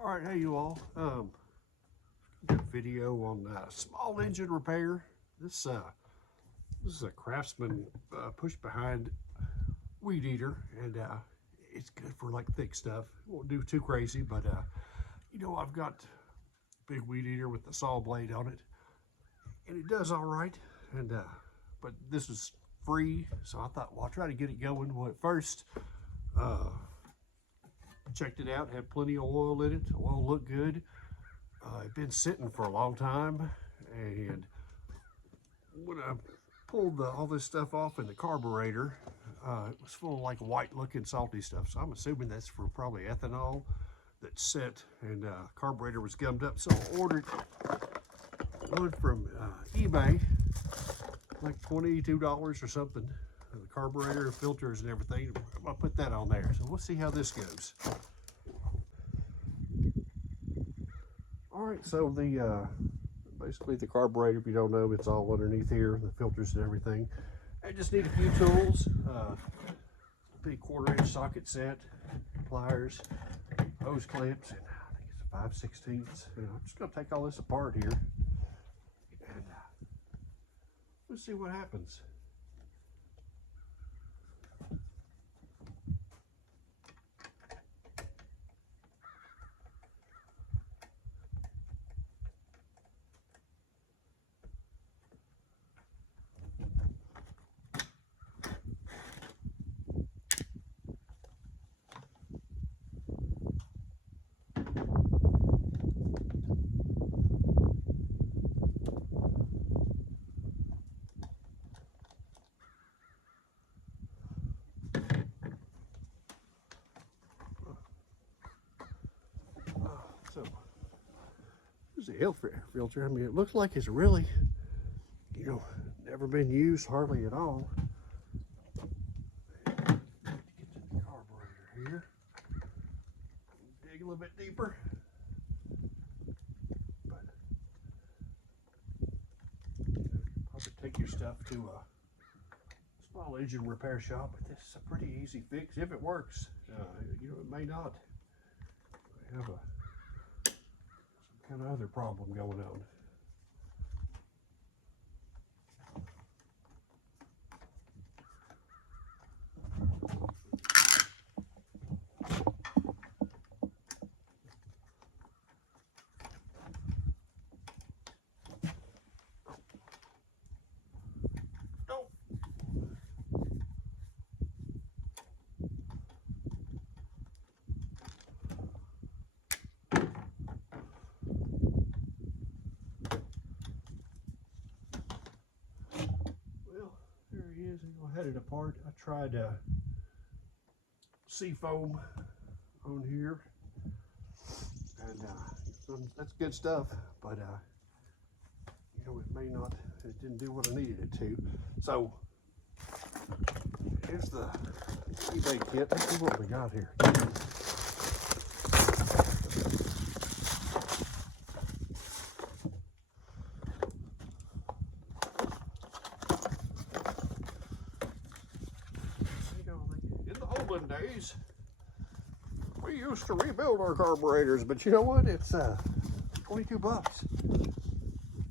All right, hey you all. Good video on small engine repair. This is a Craftsman push behind weed eater, and it's good for like thick stuff. It won't do too crazy, but I've got a big weed eater with the saw blade on it, and it does all right. And but this was free, so I thought, well, I'll try to get it going. Well, at first, checked it out, had plenty of oil in it. The oil looked good. It'd been sitting for a long time, and when I pulled all this stuff off in the carburetor, it was full of like white looking salty stuff. So I'm assuming that's for probably ethanol that's set, and carburetor was gummed up. So I ordered one from eBay, like $22 or something. The carburetor, filters, and everything. I'm gonna put that on there. So we'll see how this goes. All right, so basically the carburetor, if you don't know, it's all underneath here, the filters and everything. I just need a few tools, big 1/4 inch socket set, pliers, hose clamps, and I think it's a 5/16. I'm just gonna take all this apart here, and let's see what happens. So here's the air filter. I mean, it looks like it's really, never been used hardly at all. Get to the carburetor here. Dig a little bit deeper. But probably take your stuff to a small engine repair shop. But this is a pretty easy fix if it works. It may not. I have some kind of other problem going on. I had it apart. I tried seafoam on here, and that's good stuff, but it may not, it didn't do what I needed it to. So here's the eBay kit. Let's see what we got here. Days we used to rebuild our carburetors, but you know what, it's 22 bucks.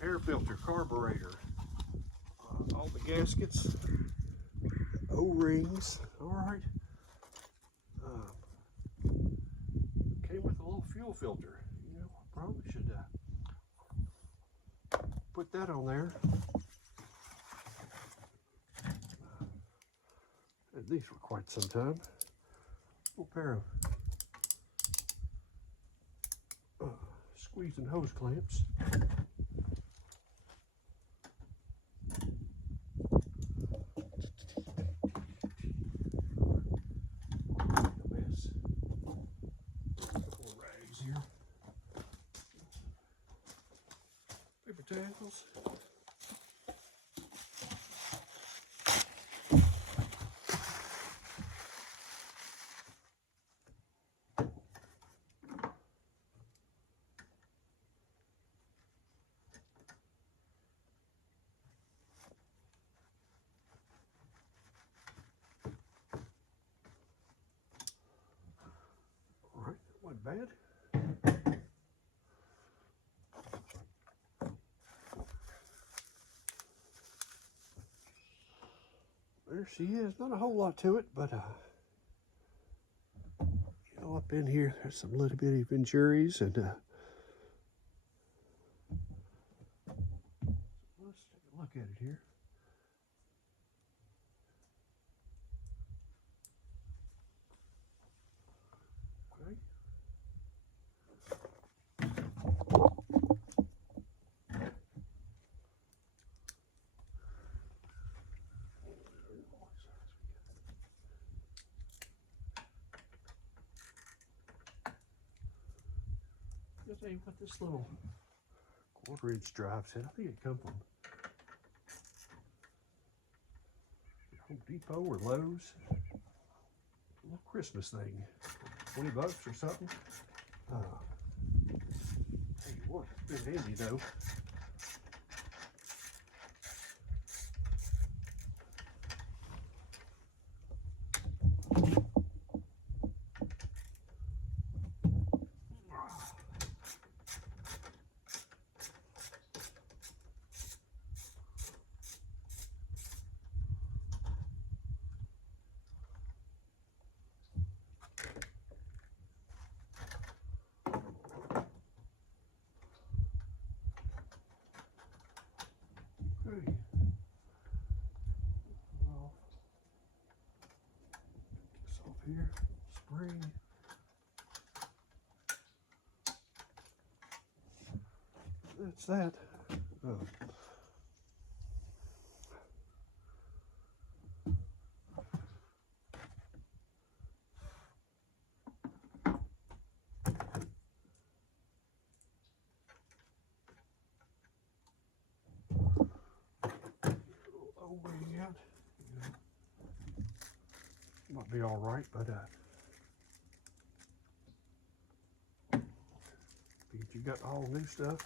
Air filter, carburetor, all the gaskets, O-rings. All right, came with a little fuel filter. Probably should put that on there. Had these for quite some time. Little pair of squeezing hose clamps. Mess. A couple of rags here. Paper towels. Bad. there she is. Not a whole lot to it, but you know, up in here there's some little bitty venturies, and let's take a look at it here. Okay. I'll tell you what this little 1/4-inch drive's in. I think it come from Home Depot or Lowe's. A little Christmas thing, $20 or something. Tell you what, it's been handy though. Okay. This off here, spring. That's that. Overhang out. Might be all right, but if you got all new stuff,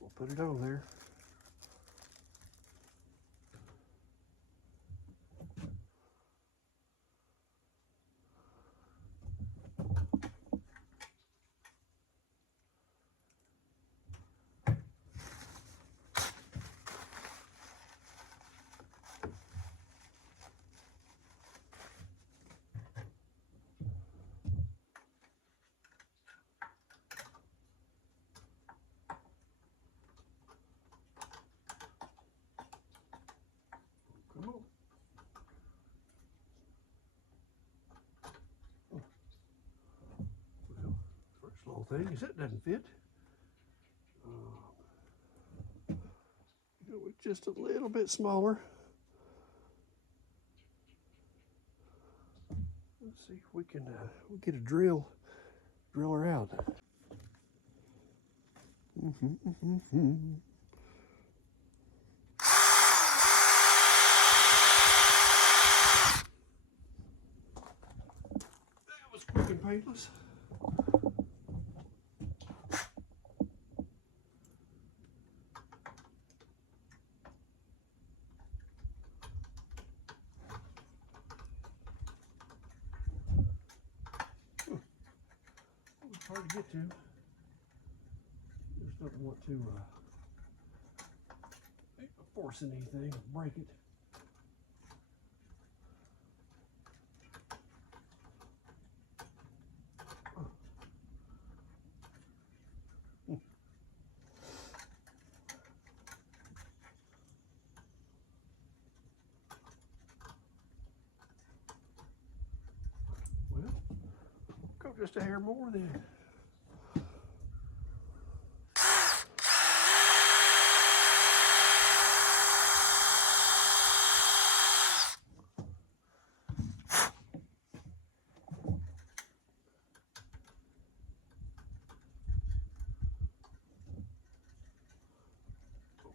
we'll put it on there. Come on. Well, first little thing is that doesn't fit. Go with just a little bit smaller. Let's see if we can we'll get a drill her out. That was quick and painless. It's hard to get to. Just don't want to force anything, break it. Well, go just a hair more then.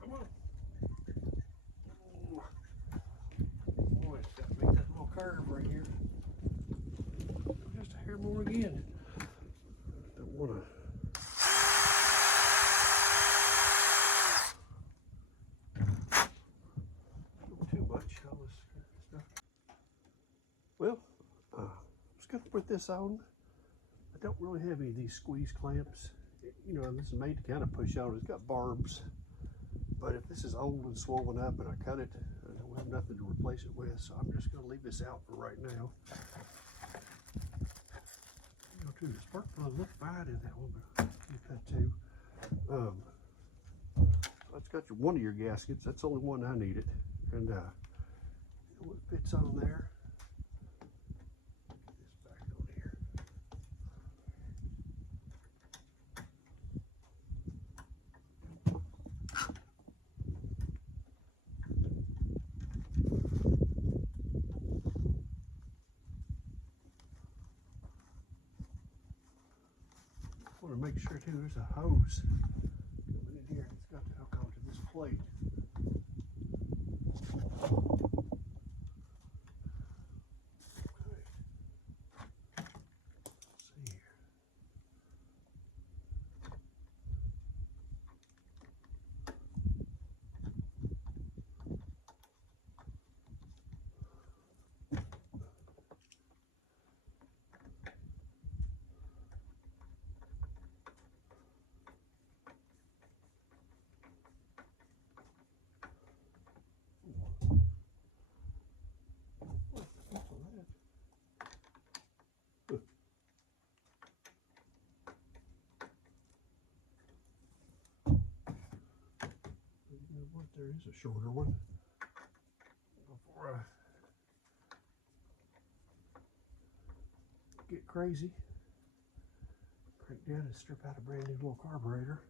Come on. Boy, it's got to make that little curve right here. Just a hair more again. Don't want to. Too much, all this stuff. Well, I'm just going to put this on. I don't really have any of these squeeze clamps. You know, this is made to kind of push out. It's got barbs. But if this is old and swollen up and I cut it, well, have nothing to replace it with, so I'm just going to leave this out for right now. You know, too, the spark plug looked fine in that one, but you cut two. That's got one of your gaskets. That's the only one I needed, and what fits on there. This back on here. I want to make sure too there's a hose coming in here. It's got to hook onto this plate. There is a shorter one. Before I get crazy, crank down and strip out a brand new little carburetor.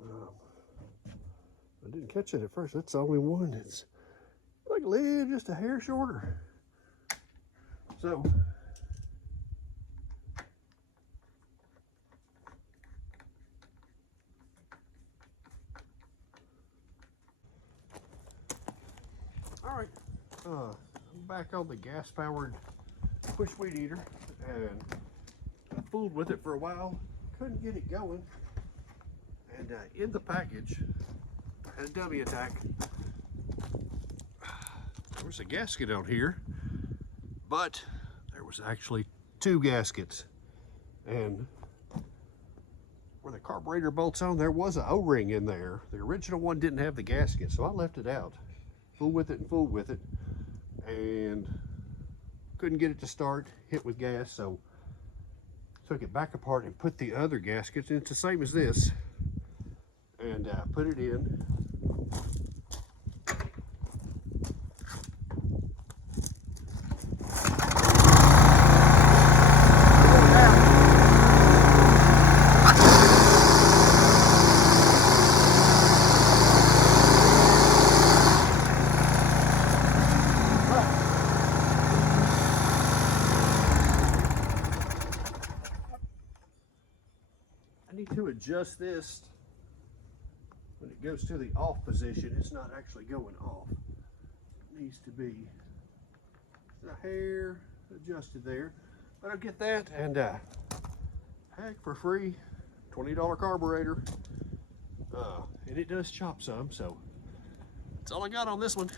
I didn't catch it at first. That's the only one that's like just a hair shorter. So all right, I'm back on the gas-powered push weed eater, and I fooled with it for a while. Couldn't get it going, and in the package, I had a dummy attack. There was a gasket on here, but there was actually two gaskets, and where the carburetor bolts on, there was an O-ring in there. The original one didn't have the gasket, so I left it out. Fooled with it, and couldn't get it to start, hit with gas, so took it back apart and put the other gaskets, and it's the same as this, and put it in. I need to adjust this when it goes to the off position. It's not actually going off. It needs to be a hair adjusted there. But I'll get that, and heck, for free, $20 carburetor. And it does chop some, so that's all I got on this one.